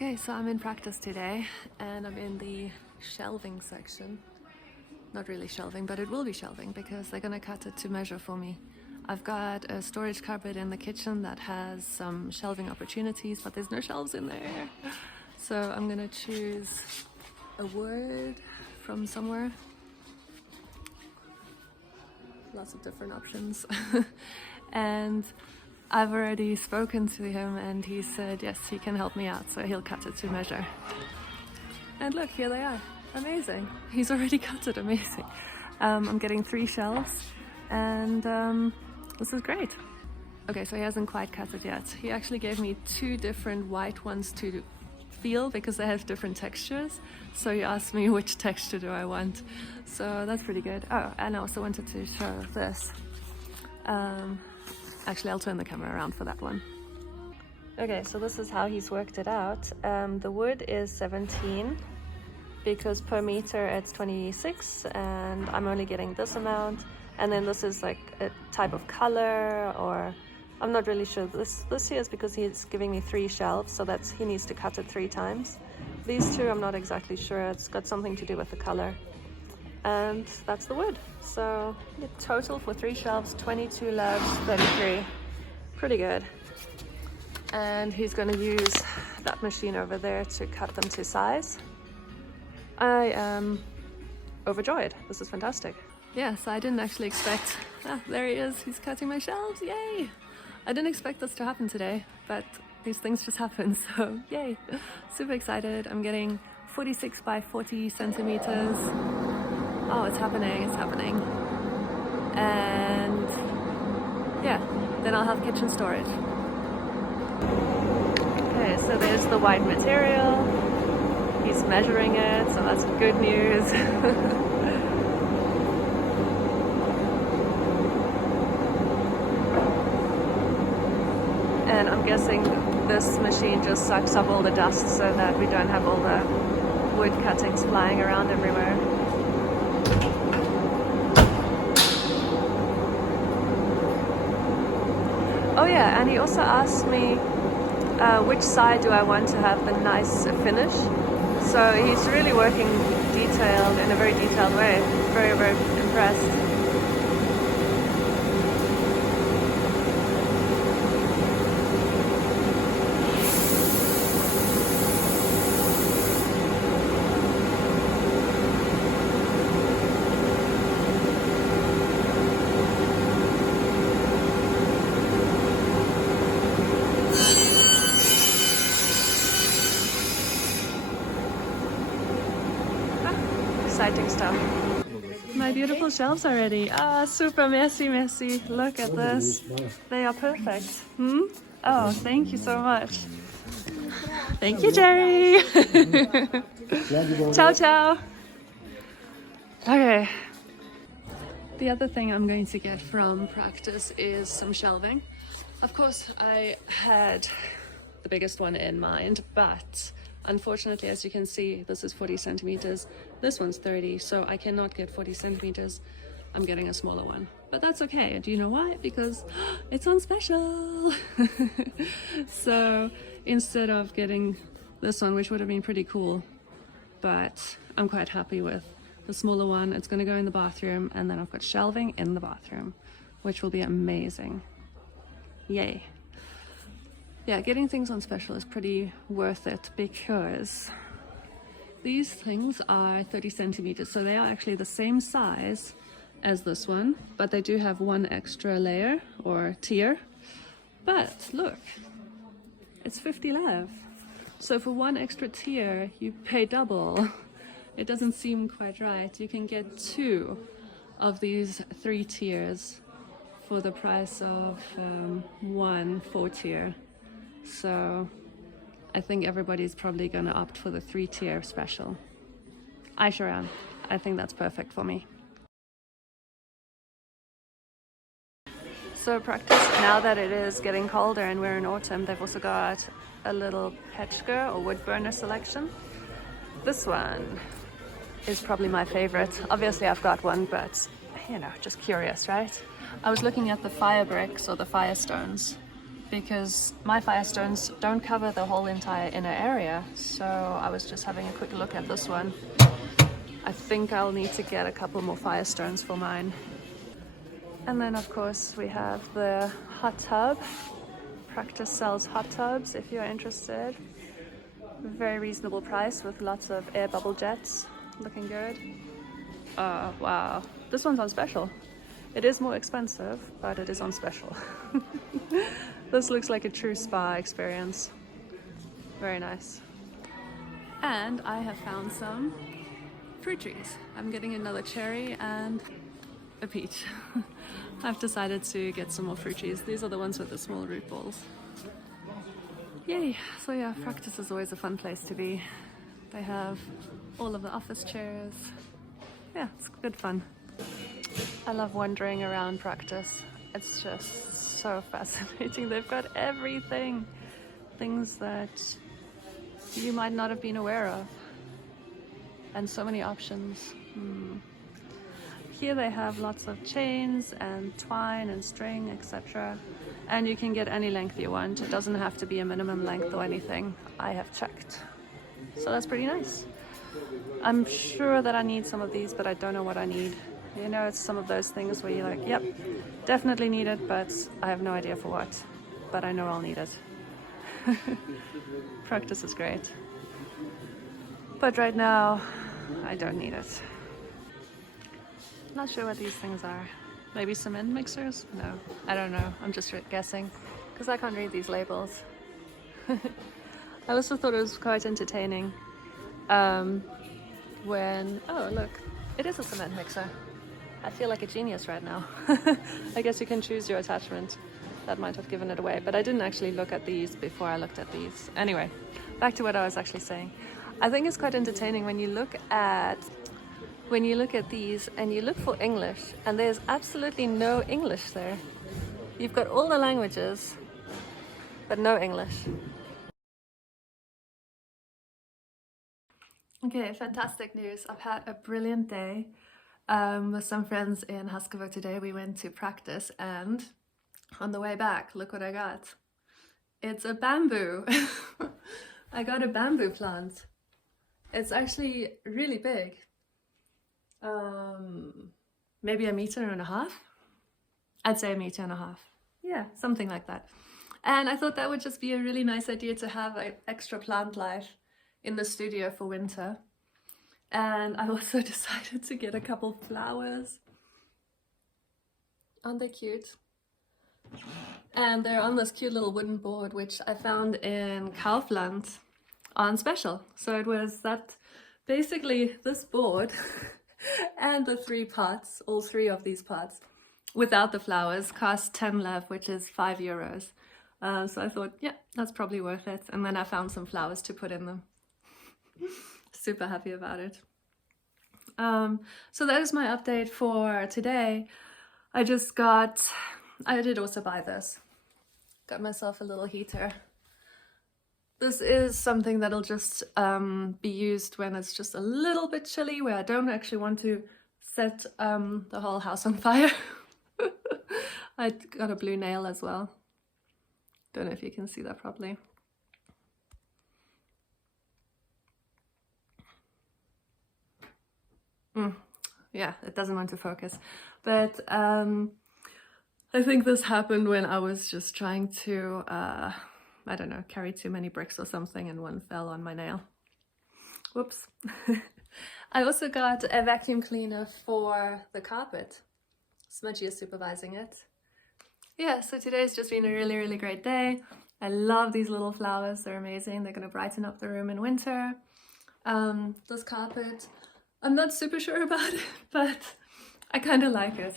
Okay, so I'm in practice today and I'm in the shelving section. Not really shelving, but it will be shelving because they're gonna cut it to measure for me. I've got a storage cupboard in the kitchen that has some shelving opportunities, but there's no shelves in there. So I'm gonna choose a word from somewhere. Lots of different options. And I've already spoken to him and he said yes, he can help me out, so he'll cut it to measure. And look, here they are. Amazing. He's already cut it. Amazing. I'm getting 3 shelves and this is great. Okay, so he hasn't quite cut it yet. He actually gave me 2 different white ones to feel because they have different textures. So he asked me which texture do I want. So that's pretty good. Oh, and I also wanted to show this. Actually, I'll turn the camera around for that one. Okay, so this is how he's worked it out. The wood is 17 because per meter it's 26 and I'm only getting this amount. And then this is like a type of color, or I'm not really sure. This here is because he's giving me 3 shelves, so that's he needs to cut it 3 times. These 2 I'm not exactly sure. It's got something to do with the color. And that's the wood. So the total for 3 shelves, 22 labs, 33. Pretty good. And he's going to use that machine over there to cut them to size. I am overjoyed. This is fantastic. Yes, I didn't actually expect... there he is. He's cutting my shelves. Yay! I didn't expect this to happen today, but these things just happen, so yay. Super excited. I'm getting 46 by 40 centimeters. Oh, it's happening, it's happening. And yeah, then I'll have kitchen storage. Okay, so there's the white material. He's measuring it, so that's good news. And I'm guessing this machine just sucks up all the dust so that we don't have all the wood cuttings flying around everywhere. Oh yeah, and he also asked me which side do I want to have the nice finish. So he's really working detailed, in a very detailed way. Very, very impressed. Exciting stuff. My beautiful shelves are ready. Ah, super messy. Look at this. They are perfect. Oh, thank you so much. Thank you, Jerry. Ciao, ciao. Okay. The other thing I'm going to get from practice is some shelving. Of course, I had the biggest one in mind, but unfortunately, as you can see, this is 40 centimeters. This one's 30, so I cannot get 40 centimeters. I'm getting a smaller one, but that's okay. Do you know why? Because it's on special. So instead of getting this one, which would have been pretty cool, but I'm quite happy with the smaller one. It's going to go in the bathroom, and then I've got shelving in the bathroom, which will be amazing. Yay. Yeah, getting things on special is pretty worth it because these things are 30 centimeters, so they are actually the same size as this one, but they do have 1 extra layer or tier. But look, it's 50 lev. So for 1 extra tier, you pay double. It doesn't seem quite right. You can get 2 of these 3 tiers for the price of 1 4-tier. So I think everybody's probably going to opt for the 3-tier special. I sure am. I think that's perfect for me. So practice, now that it is getting colder and we're in autumn, they've also got a little petchka or wood burner selection. This one is probably my favorite. Obviously I've got one, but you know, just curious, right? I was looking at the fire bricks or the fire stones because my firestones don't cover the whole entire inner area. So I was just having a quick look at this one. I think I'll need to get a couple more firestones for mine. And then of course we have the hot tub. PRAKTIS sells hot tubs if you're interested. Very reasonable price with lots of air bubble jets. Looking good. Oh wow, this one's on special. It is more expensive, but it is on special. This looks like a true spa experience. Very nice. And I have found some fruit trees. I'm getting another cherry and a peach. I've decided to get some more fruit trees. These are the ones with the small root balls. Yay! So yeah, PRAKTIS is always a fun place to be. They have all of the office chairs. Yeah, it's good fun. I love wandering around PRAKTIS. It's just so fascinating. They've got everything. Things that you might not have been aware of. And so many options. Here they have lots of chains and twine and string, etc. And you can get any length you want. It doesn't have to be a minimum length or anything. I have checked. So that's pretty nice. I'm sure that I need some of these, but I don't know what I need. You know, it's some of those things where you're like, yep, definitely need it, but I have no idea for what. But I know I'll need it. PRAKTIS is great. But right now, I don't need it. Not sure what these things are. Maybe cement mixers? No, I don't know. I'm just guessing because I can't read these labels. I also thought it was quite entertaining when, oh look, it is a cement mixer. I feel like a genius right now. I guess you can choose your attachment. That might have given it away, but I didn't actually look at these before I looked at these. Anyway, back to what I was actually saying. I think it's quite entertaining when you look at these and you look for English and there's absolutely no English there. You've got all the languages, but no English. Okay, fantastic news. I've had a brilliant day with some friends in Haskovo today. We went to PRAKTIS and on the way back, look what I got. It's a bamboo. I got a bamboo plant. It's actually really big. Maybe 1.5 meters. I'd say 1.5 meters. Yeah, something like that. And I thought that would just be a really nice idea to have an extra plant life in the studio for winter. And I also decided to get a couple flowers. Aren't they cute? And they're on this cute little wooden board, which I found in Kaufland on special. So it was that, basically this board and the 3 pots, all 3 of these pots, without the flowers, cost 10 lev, which is €5. So I thought, yeah, that's probably worth it. And then I found some flowers to put in them. Super happy about it. So that is my update for today. I did also buy this. Got myself a little heater. This is something that'll just be used when it's just a little bit chilly, where I don't actually want to set the whole house on fire. I got a blue nail as well. Don't know if you can see that properly. Yeah, it doesn't want to focus. But I think this happened when I was just trying to, I don't know, carry too many bricks or something and one fell on my nail. Whoops. I also got a vacuum cleaner for the carpet. Smudgy is supervising it. Yeah, so today's just been a really, really great day. I love these little flowers. They're amazing. They're going to brighten up the room in winter. This carpet, I'm not super sure about it, but I kind of like it.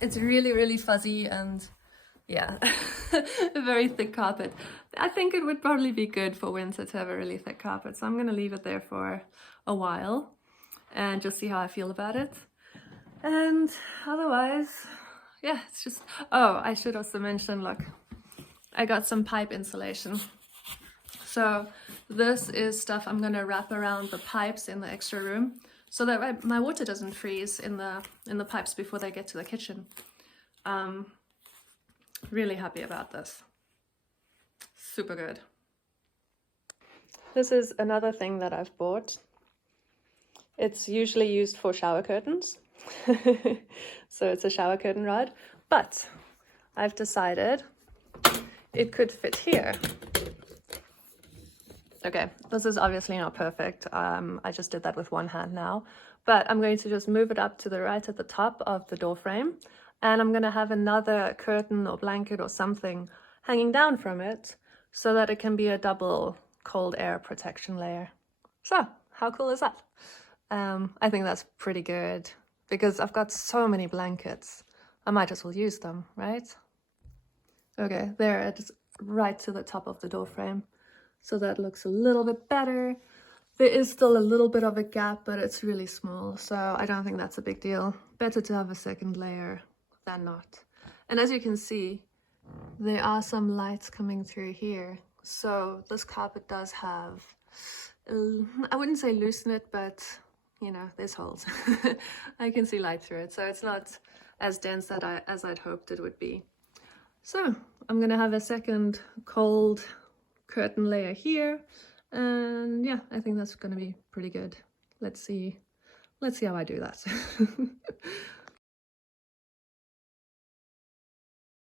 It's really, really fuzzy and yeah, a very thick carpet. I think it would probably be good for winter to have a really thick carpet. So I'm going to leave it there for a while and just see how I feel about it. And otherwise, yeah, it's just, oh, I should also mention, look, I got some pipe insulation. So this is stuff I'm going to wrap around the pipes in the extra room so that my water doesn't freeze in the pipes before they get to the kitchen. Really happy about this. super good. This is another thing that I've bought. It's usually used for shower curtains. So it's a shower curtain rod, but I've decided it could fit here. Okay, this is obviously not perfect. I just did that with one hand now, but I'm going to just move it up to the right at the top of the door frame, and I'm going to have another curtain or blanket or something hanging down from it so that it can be a double cold air protection layer. So, how cool is that? I think that's pretty good because I've got so many blankets. I might as well use them, right? Okay, there it is, right to the top of the door frame. So that looks a little bit better. There is still a little bit of a gap, but it's really small, so I don't think that's a big deal. Better to have a second layer than not. And as you can see, there are some lights coming through here. So this carpet does have, I wouldn't say loosen it, but you know, there's holes. I can see light through it, so it's not as dense as I'd hoped it would be. So I'm gonna have a second cold curtain layer here, and yeah, I think that's gonna be pretty good. Let's see how I do that.